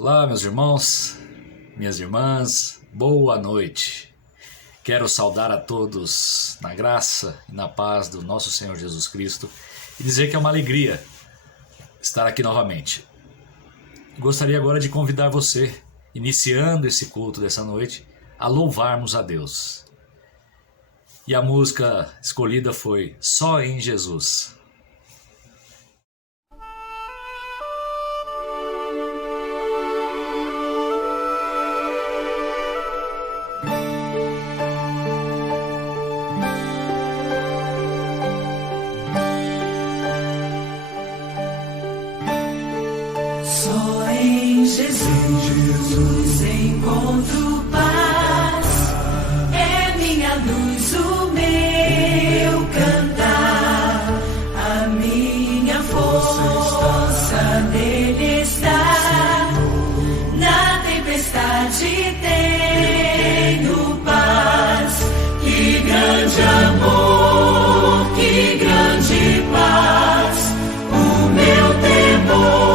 Olá, meus irmãos, minhas irmãs, boa noite. Quero saudar a todos na graça e na paz do nosso Senhor Jesus Cristo e dizer que é uma alegria estar aqui novamente. Gostaria agora de convidar você, iniciando esse culto dessa noite, a louvarmos a Deus. E a música escolhida foi Só em Jesus. Só em Jesus encontro paz, é minha luz, o meu cantar, a minha força nele está. Na tempestade tenho paz, que grande amor, que grande paz, o meu temor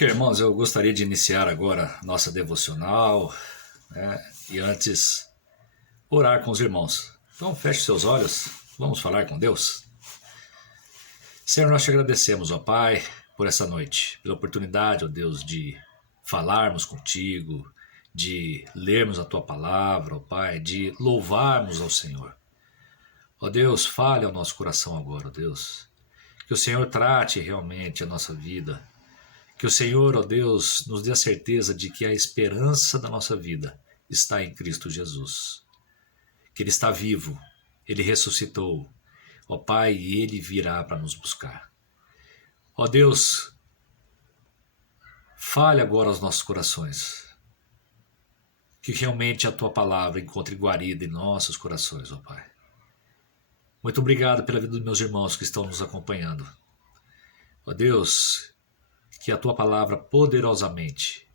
Ok, irmãos, eu gostaria de iniciar agora nossa devocional, e antes orar com os irmãos. Então feche seus olhos, vamos falar com Deus. Senhor, nós te agradecemos, ó Pai, por essa noite, pela oportunidade, ó Deus, de falarmos contigo, de lermos a tua palavra, ó Pai, de louvarmos ao Senhor. Ó Deus, fale ao nosso coração agora, ó Deus, que o Senhor trate realmente a nossa vida. Que o Senhor, ó Deus, nos dê a certeza de que a esperança da nossa vida está em Cristo Jesus, que Ele está vivo, Ele ressuscitou, ó Pai, e Ele virá para nos buscar. Ó Deus, fale agora aos nossos corações, que realmente a Tua palavra encontre guarida em nossos corações, ó Pai. Muito obrigado pela vida dos meus irmãos que estão nos acompanhando. Ó Deus, que a Tua palavra poderosamente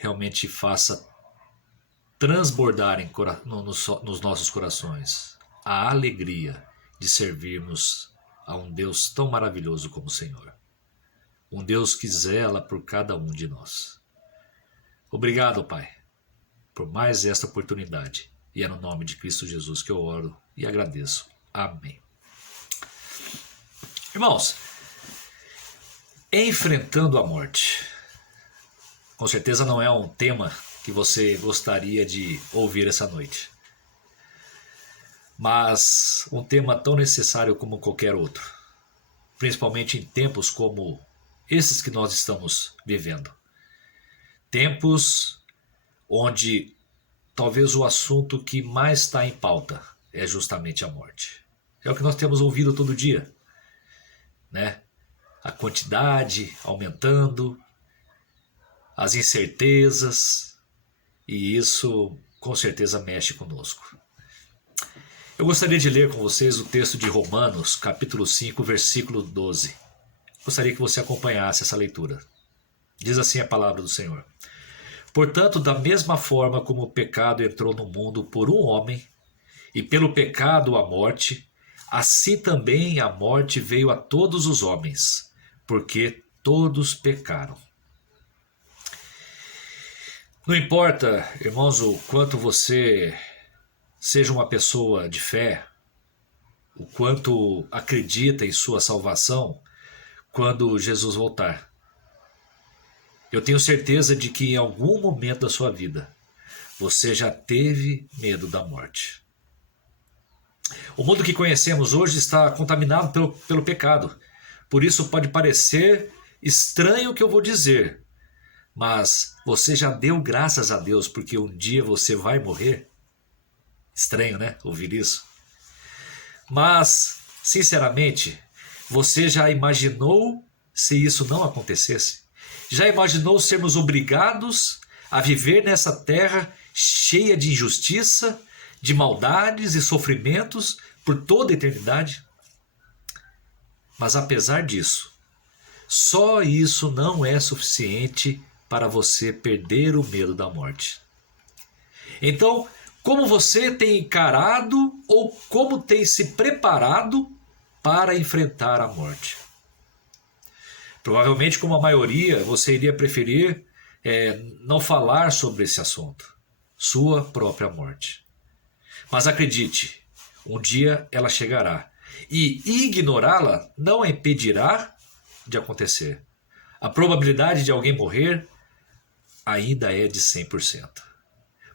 realmente faça transbordar nos nossos corações a alegria de servirmos a um Deus tão maravilhoso como o Senhor. Um Deus que zela por cada um de nós. Obrigado, Pai, por mais esta oportunidade. E é no nome de Cristo Jesus que eu oro e agradeço. Amém. Irmãos, enfrentando a morte. Com certeza não é um tema que você gostaria de ouvir essa noite. Mas um tema tão necessário como qualquer outro. Principalmente em tempos como esses que nós estamos vivendo. Tempos onde talvez o assunto que mais está em pauta é justamente a morte. É o que nós temos ouvido todo dia, né? A quantidade aumentando, as incertezas, e isso com certeza mexe conosco. Eu gostaria de ler com vocês o texto de Romanos, capítulo 5, versículo 12. Gostaria que você acompanhasse essa leitura. Diz assim a palavra do Senhor. Portanto, da mesma forma como o pecado entrou no mundo por um homem, e pelo pecado a morte, assim também a morte veio a todos os homens, porque todos pecaram. Não importa, irmãos, o quanto você seja uma pessoa de fé, o quanto acredita em sua salvação, quando Jesus voltar. Eu tenho certeza de que em algum momento da sua vida, você já teve medo da morte. O mundo que conhecemos hoje está contaminado pelo pecado. Por isso pode parecer estranho o que eu vou dizer, mas você já deu graças a Deus porque um dia você vai morrer? Estranho, né? Ouvir isso. Mas, sinceramente, você já imaginou se isso não acontecesse? Já imaginou sermos obrigados a viver nessa terra cheia de injustiça, de maldades e sofrimentos por toda a eternidade? Mas apesar disso, só isso não é suficiente para você perder o medo da morte. Então, como você tem encarado ou como tem se preparado para enfrentar a morte? Provavelmente, como a maioria, você iria preferir não falar sobre esse assunto, sua própria morte. Mas acredite, um dia ela chegará e ignorá-la não a impedirá de acontecer. A probabilidade de alguém morrer ainda é de 100%.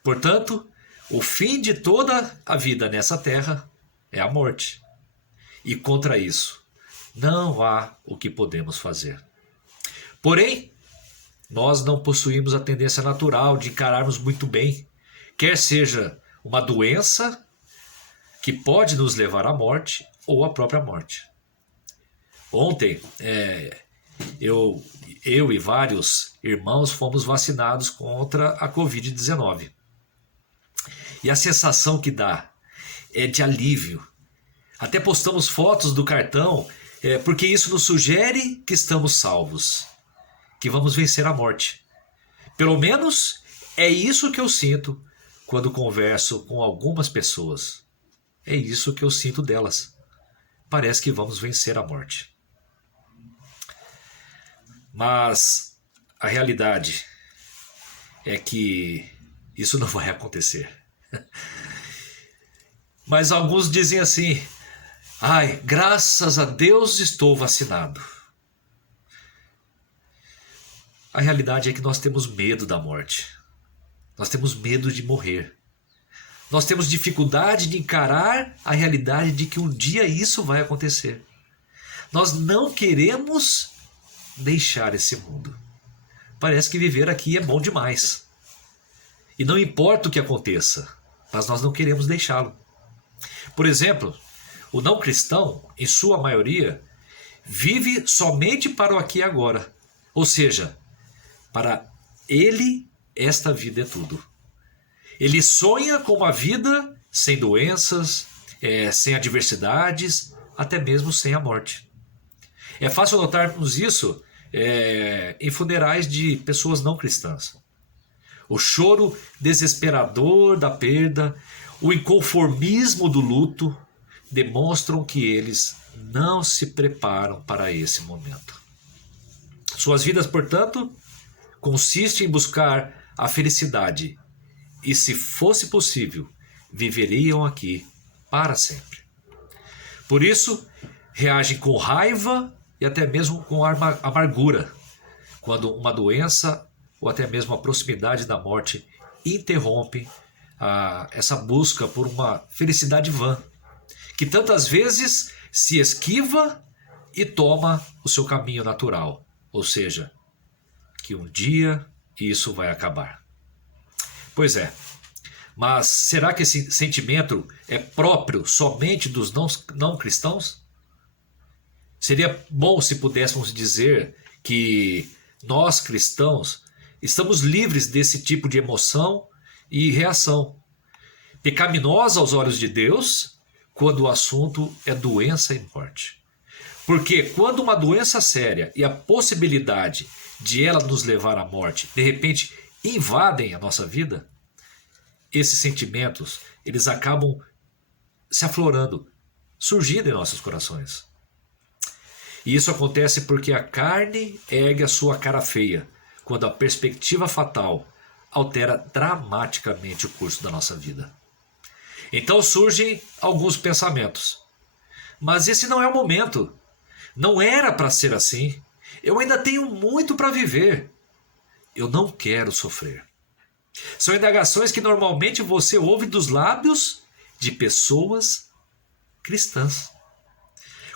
Portanto, o fim de toda a vida nessa terra é a morte. E contra isso, não há o que podemos fazer. Porém, nós não possuímos a tendência natural de encararmos muito bem, quer seja uma doença que pode nos levar à morte ou à própria morte. Ontem, eu e vários irmãos fomos vacinados contra a Covid-19. E a sensação que dá é de alívio. Até postamos fotos do cartão, porque isso nos sugere que estamos salvos, que vamos vencer a morte. Pelo menos é isso que eu sinto quando converso com algumas pessoas. É isso que eu sinto delas. Parece que vamos vencer a morte. Mas a realidade é que isso não vai acontecer. Mas alguns dizem assim: ai, graças a Deus estou vacinado. A realidade é que nós temos medo da morte. Nós temos medo de morrer. Nós temos dificuldade de encarar a realidade de que um dia isso vai acontecer. Nós não queremos deixar esse mundo. Parece que viver aqui é bom demais. E não importa o que aconteça, mas nós não queremos deixá-lo. Por exemplo, o não cristão, em sua maioria, vive somente para o aqui e agora. Ou seja, para ele, esta vida é tudo. Ele sonha com uma vida sem doenças, sem adversidades, até mesmo sem a morte. É fácil notarmos isso em funerais de pessoas não cristãs. O choro desesperador da perda, o inconformismo do luto, demonstram que eles não se preparam para esse momento. Suas vidas, portanto, consistem em buscar a felicidade e, se fosse possível, viveriam aqui para sempre. Por isso, reagem com raiva e até mesmo com amargura quando uma doença ou até mesmo a proximidade da morte interrompe essa busca por uma felicidade vã, que tantas vezes se esquiva e toma o seu caminho natural, ou seja, que um dia isso vai acabar. Pois é, mas será que esse sentimento é próprio somente dos não cristãos? Seria bom se pudéssemos dizer que nós cristãos estamos livres desse tipo de emoção e reação, pecaminosa aos olhos de Deus, quando o assunto é doença e morte. Porque quando uma doença séria e a possibilidade de ela nos levar à morte, de repente, invadem a nossa vida, esses sentimentos, eles acabam se aflorando, surgindo em nossos corações. E isso acontece porque a carne ergue a sua cara feia, quando a perspectiva fatal altera dramaticamente o curso da nossa vida. Então surgem alguns pensamentos. Mas esse não é o momento. Não era para ser assim. Eu ainda tenho muito para viver. Eu não quero sofrer. São indagações que normalmente você ouve dos lábios de pessoas cristãs.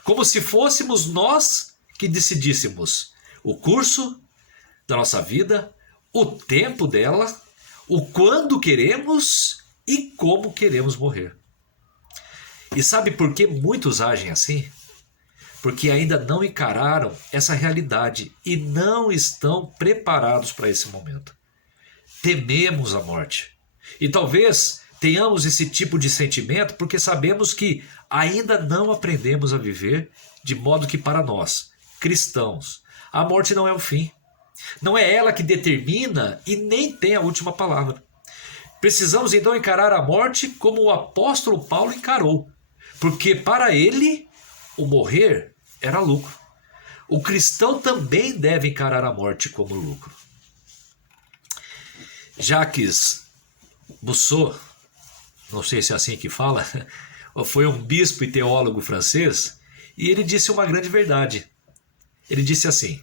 Como se fôssemos nós que decidíssemos o curso da nossa vida, o tempo dela, o quando queremos e como queremos morrer. E sabe por que muitos agem assim? Porque ainda não encararam essa realidade e não estão preparados para esse momento. Tememos a morte. E talvez tenhamos esse tipo de sentimento porque sabemos que ainda não aprendemos a viver de modo que para nós, cristãos, a morte não é o fim. Não é ela que determina e nem tem a última palavra. Precisamos então encarar a morte como o apóstolo Paulo encarou, porque para ele o morrer era lucro. O cristão também deve encarar a morte como lucro. Jacques Rousseau, não sei se é assim que fala, foi um bispo e teólogo francês, e ele disse uma grande verdade. Ele disse assim: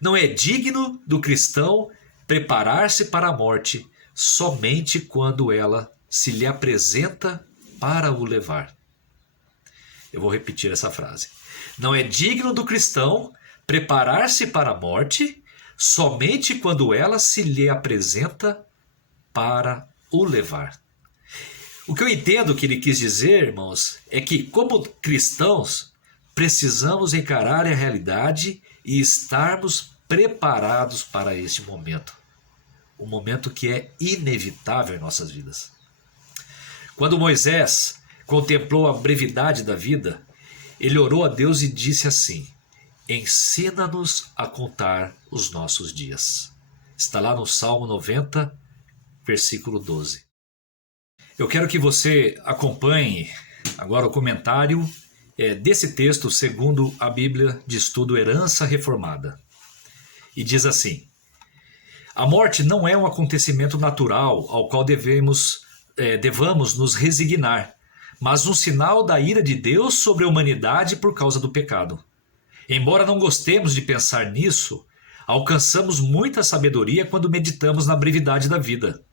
não é digno do cristão preparar-se para a morte somente quando ela se lhe apresenta para o levar. Eu vou repetir essa frase. Não é digno do cristão preparar-se para a morte somente quando ela se lhe apresenta para o levar. O que eu entendo que ele quis dizer, irmãos, é que como cristãos precisamos encarar a realidade e estarmos preparados para este momento. Um momento que é inevitável em nossas vidas. Quando Moisés contemplou a brevidade da vida, ele orou a Deus e disse assim: ensina-nos a contar os nossos dias. Está lá no Salmo 90, versículo 12. Eu quero que você acompanhe agora o comentário desse texto segundo a Bíblia de Estudo Herança Reformada. E diz assim: a morte não é um acontecimento natural ao qual devamos nos resignar, mas um sinal da ira de Deus sobre a humanidade por causa do pecado. Embora não gostemos de pensar nisso, alcançamos muita sabedoria quando meditamos na brevidade da vida,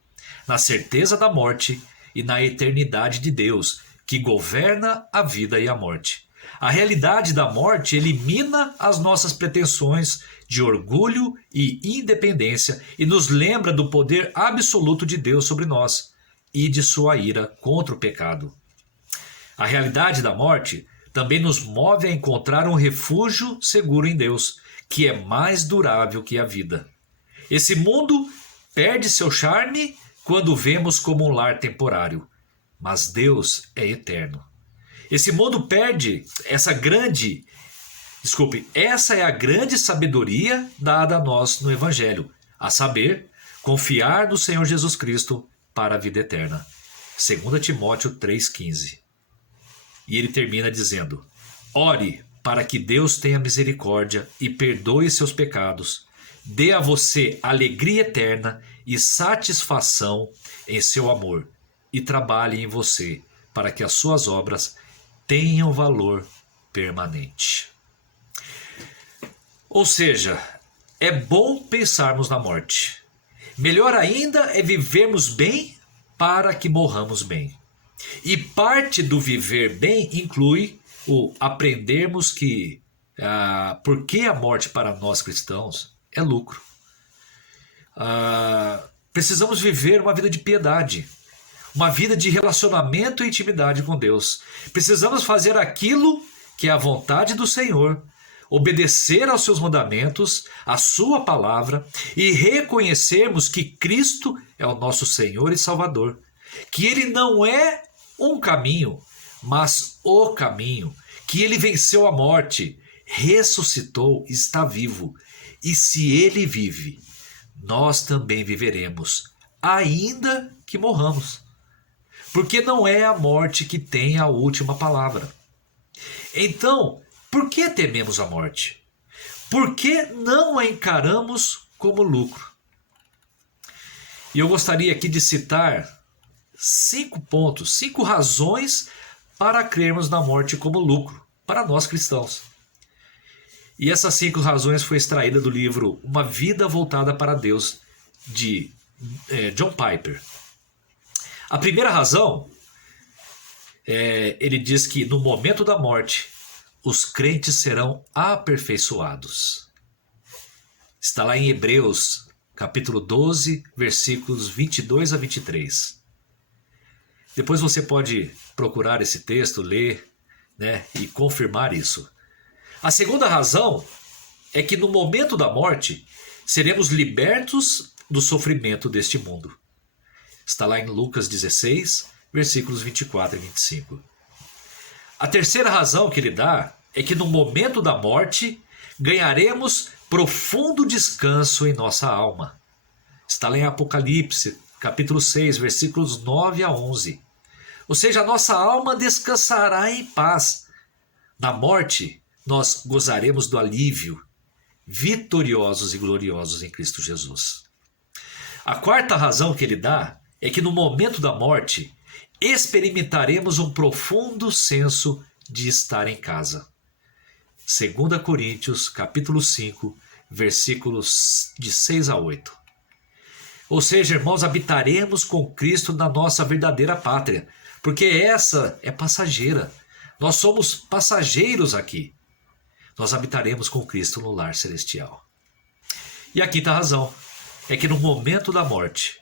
na certeza da morte e na eternidade de Deus, que governa a vida e a morte. A realidade da morte elimina as nossas pretensões de orgulho e independência e nos lembra do poder absoluto de Deus sobre nós e de sua ira contra o pecado. A realidade da morte também nos move a encontrar um refúgio seguro em Deus, que é mais durável que a vida. Esse mundo perde seu charme quando o vemos como um lar temporário, mas Deus é eterno. Esse mundo perde essa é a grande sabedoria dada a nós no Evangelho, a saber, confiar no Senhor Jesus Cristo para a vida eterna. 2 Timóteo 3,15. E ele termina dizendo: ore para que Deus tenha misericórdia e perdoe seus pecados, dê a você alegria eterna e satisfação em seu amor, e trabalhe em você para que as suas obras tenham valor permanente. Ou seja, é bom pensarmos na morte. Melhor ainda é vivermos bem para que morramos bem. E parte do viver bem inclui o aprendermos que porque a morte para nós cristãos é lucro. Precisamos viver uma vida de piedade, uma vida de relacionamento e intimidade com Deus. Precisamos fazer aquilo que é a vontade do Senhor, obedecer aos seus mandamentos, à sua palavra e reconhecermos que Cristo é o nosso Senhor e Salvador, que Ele não é um caminho, mas o caminho, que Ele venceu a morte, ressuscitou, está vivo, e se Ele vive, nós também viveremos, ainda que morramos, porque não é a morte que tem a última palavra. Então, por que tememos a morte? Por que não a encaramos como lucro? E eu gostaria aqui de citar 5 pontos, 5 razões para crermos na morte como lucro, para nós cristãos. E essas 5 razões foi extraída do livro Uma Vida Voltada para Deus, de John Piper. A primeira razão, ele diz que no momento da morte, os crentes serão aperfeiçoados. Está lá em Hebreus, capítulo 12, versículos 22 a 23. Depois você pode procurar esse texto, ler, e confirmar isso. A segunda razão é que no momento da morte seremos libertos do sofrimento deste mundo. Está lá em Lucas 16, versículos 24 e 25. A terceira razão que ele dá é que no momento da morte ganharemos profundo descanso em nossa alma. Está lá em Apocalipse, capítulo 6, versículos 9 a 11. Ou seja, a nossa alma descansará em paz. Na morte, nós gozaremos do alívio, vitoriosos e gloriosos em Cristo Jesus. A quarta razão que ele dá é que no momento da morte, experimentaremos um profundo senso de estar em casa. 2 Coríntios, capítulo 5, versículos de 6 a 8. Ou seja, irmãos, habitaremos com Cristo na nossa verdadeira pátria, porque essa é passageira. Nós somos passageiros aqui. Nós habitaremos com Cristo no lar celestial. E a quinta razão é que no momento da morte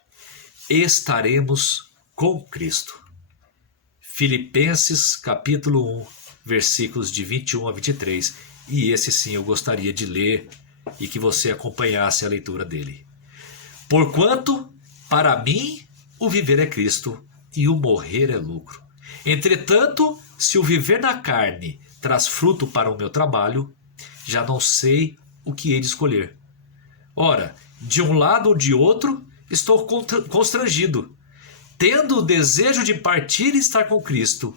estaremos com Cristo. Filipenses capítulo 1, versículos de 21 a 23. E esse sim eu gostaria de ler e que você acompanhasse a leitura dele. Porquanto, para mim, o viver é Cristo e o morrer é lucro. Entretanto, se o viver na carne traz fruto para o meu trabalho, já não sei o que hei de escolher. Ora, de um lado ou de outro, estou constrangido, tendo o desejo de partir e estar com Cristo,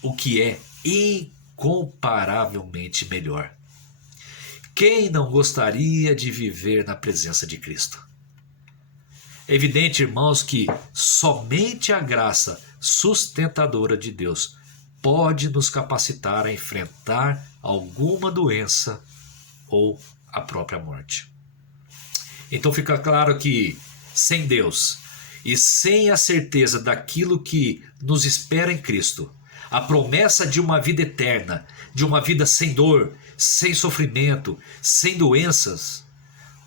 o que é incomparavelmente melhor. Quem não gostaria de viver na presença de Cristo? É evidente, irmãos, que somente a graça sustentadora de Deus pode nos capacitar a enfrentar alguma doença ou a própria morte. Então fica claro que sem Deus e sem a certeza daquilo que nos espera em Cristo, a promessa de uma vida eterna, de uma vida sem dor, sem sofrimento, sem doenças,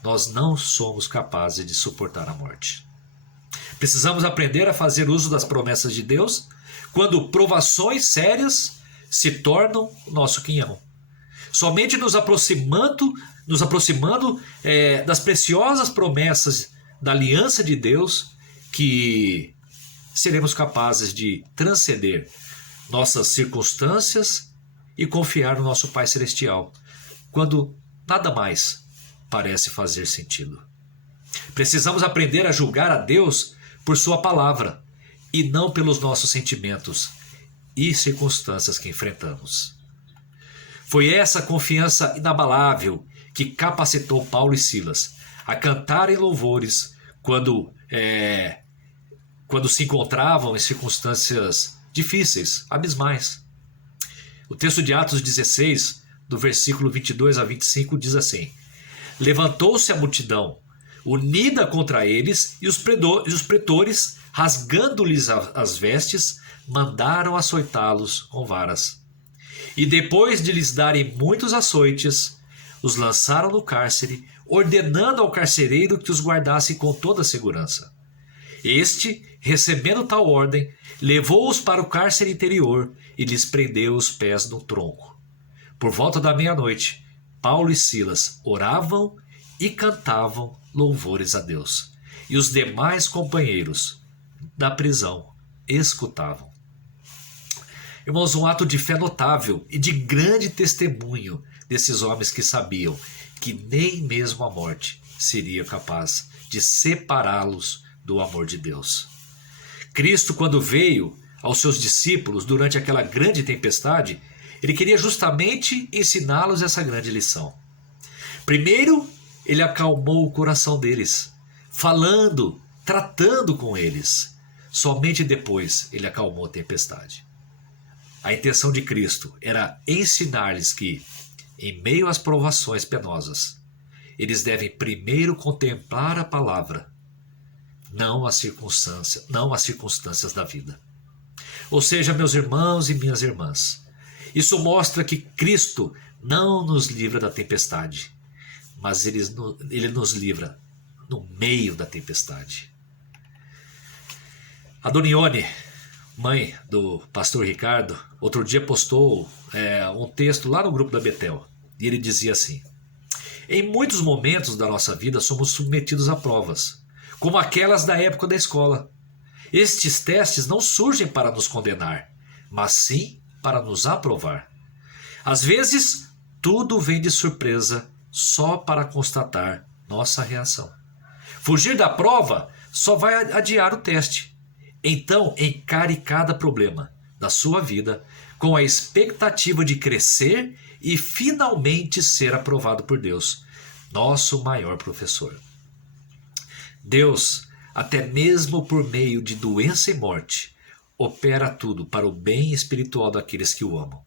nós não somos capazes de suportar a morte. Precisamos aprender a fazer uso das promessas de Deus quando provações sérias se tornam o nosso quinhão. Somente nos aproximando das preciosas promessas da aliança de Deus que seremos capazes de transcender nossas circunstâncias e confiar no nosso Pai Celestial, quando nada mais parece fazer sentido. Precisamos aprender a julgar a Deus por sua palavra e não pelos nossos sentimentos e circunstâncias que enfrentamos. Foi essa confiança inabalável que capacitou Paulo e Silas a cantarem louvores quando se encontravam em circunstâncias difíceis, abismais. O texto de Atos 16, do versículo 22 a 25, diz assim: levantou-se a multidão, unida contra eles, e os pretores, rasgando-lhes as vestes, mandaram açoitá-los com varas. E depois de lhes darem muitos açoites, os lançaram no cárcere, ordenando ao carcereiro que os guardasse com toda a segurança. Este, recebendo tal ordem, levou-os para o cárcere interior e lhes prendeu os pés no tronco. Por volta da meia-noite, Paulo e Silas oravam e cantavam louvores a Deus, e os demais companheiros da prisão escutavam. Irmãos, um ato de fé notável e de grande testemunho desses homens que sabiam que nem mesmo a morte seria capaz de separá-los do amor de Deus. Cristo, quando veio aos seus discípulos durante aquela grande tempestade, ele queria justamente ensiná-los essa grande lição. Primeiro, ele acalmou o coração deles, falando, tratando com eles. Somente depois ele acalmou a tempestade. A intenção de Cristo era ensinar-lhes que, em meio às provações penosas, eles devem primeiro contemplar a palavra, não as circunstâncias da vida. Ou seja, meus irmãos e minhas irmãs, isso mostra que Cristo não nos livra da tempestade, mas ele nos livra no meio da tempestade. A Dona Ione, mãe do pastor Ricardo, outro dia postou um texto lá no grupo da Betel, e ele dizia assim: em muitos momentos da nossa vida somos submetidos a provas, como aquelas da época da escola. Estes testes não surgem para nos condenar, mas sim para nos aprovar. Às vezes, tudo vem de surpresa só para constatar nossa reação. Fugir da prova só vai adiar o teste. Então, encare cada problema da sua vida com a expectativa de crescer e finalmente ser aprovado por Deus, nosso maior professor. Deus, até mesmo por meio de doença e morte, opera tudo para o bem espiritual daqueles que o amam,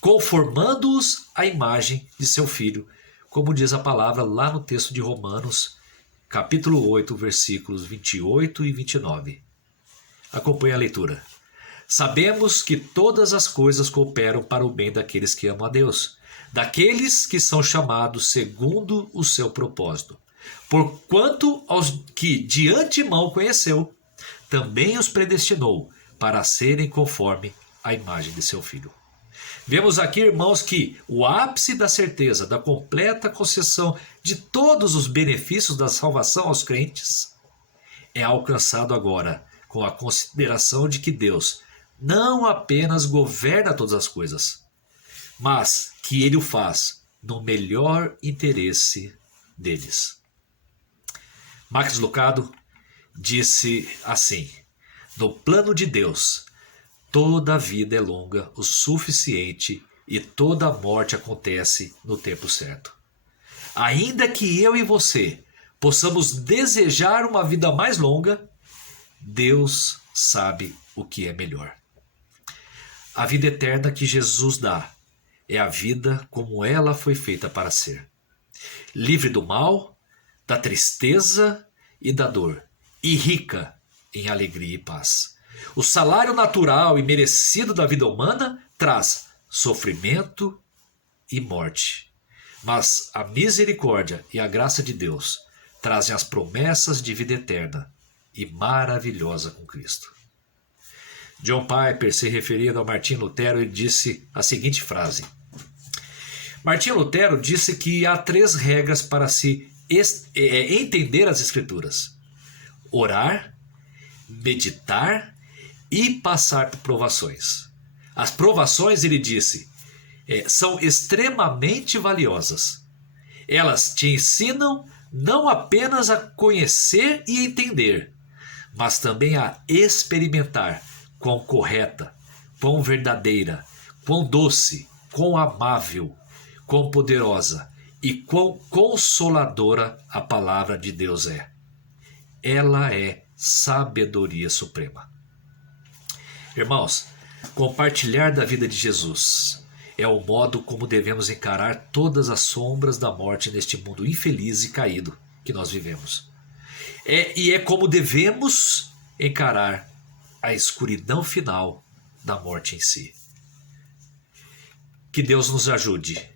conformando-os à imagem de seu Filho, como diz a palavra lá no texto de Romanos, capítulo 8, versículos 28 e 29. Acompanhe a leitura. Sabemos que todas as coisas cooperam para o bem daqueles que amam a Deus, daqueles que são chamados segundo o seu propósito. Porquanto aos que de antemão conheceu, também os predestinou para serem conforme a imagem de seu Filho. Vemos aqui, irmãos, que o ápice da certeza, da completa concessão de todos os benefícios da salvação aos crentes é alcançado agora com a consideração de que Deus não apenas governa todas as coisas, mas que Ele o faz no melhor interesse deles. Max Lucado disse assim: no plano de Deus, toda a vida é longa o suficiente e toda a morte acontece no tempo certo. Ainda que eu e você possamos desejar uma vida mais longa, Deus sabe o que é melhor. A vida eterna que Jesus dá é a vida como ela foi feita para ser. Livre do mal, da tristeza e da dor, e rica em alegria e paz. O salário natural e merecido da vida humana traz sofrimento e morte. Mas a misericórdia e a graça de Deus trazem as promessas de vida eterna e maravilhosa com Cristo. John Piper, se referindo a Martinho Lutero, ele disse a seguinte frase: Martinho Lutero disse que há 3 regras para se entender as Escrituras: orar, meditar e passar por provações. As provações, ele disse, são extremamente valiosas. Elas te ensinam não apenas a conhecer e entender, mas também a experimentar quão correta, quão verdadeira, quão doce, quão amável, quão poderosa e quão consoladora a palavra de Deus é. Ela é sabedoria suprema. Irmãos, compartilhar da vida de Jesus é o modo como devemos encarar todas as sombras da morte neste mundo infeliz e caído que nós vivemos. E é como devemos encarar a escuridão final da morte em si. Que Deus nos ajude,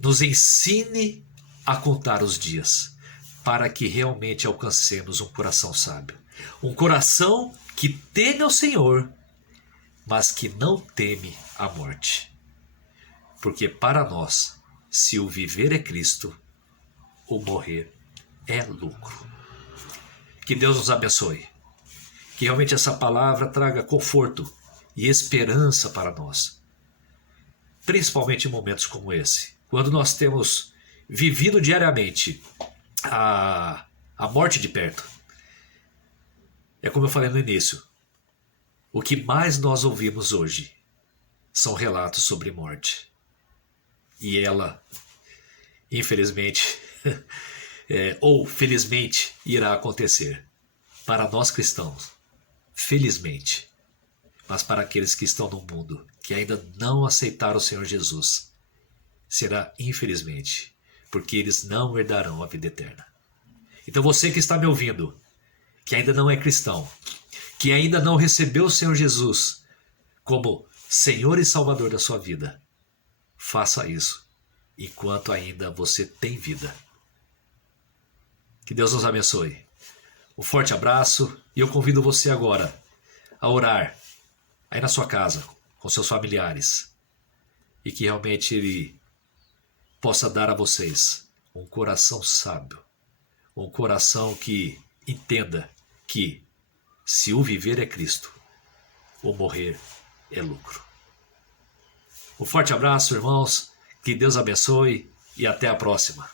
nos ensine a contar os dias, para que realmente alcancemos um coração sábio. Um coração que teme ao Senhor, mas que não teme a morte. Porque para nós, se o viver é Cristo, o morrer é lucro. Que Deus nos abençoe. Que realmente essa palavra traga conforto e esperança para nós. Principalmente em momentos como esse, quando nós temos vivido diariamente a morte de perto. É como eu falei no início, o que mais nós ouvimos hoje são relatos sobre morte. E ela, infelizmente, ou felizmente, irá acontecer. Para nós cristãos, felizmente. Mas para aqueles que estão no mundo, que ainda não aceitaram o Senhor Jesus, será infelizmente, porque eles não herdarão a vida eterna. Então você que está me ouvindo, que ainda não é cristão, que ainda não recebeu o Senhor Jesus como Senhor e Salvador da sua vida, faça isso enquanto ainda você tem vida. Que Deus nos abençoe. Um forte abraço e eu convido você agora a orar aí na sua casa, com seus familiares, e que realmente Ele possa dar a vocês um coração sábio, um coração que entenda que se o viver é Cristo, o morrer é lucro. Um forte abraço, irmãos, que Deus abençoe e até a próxima.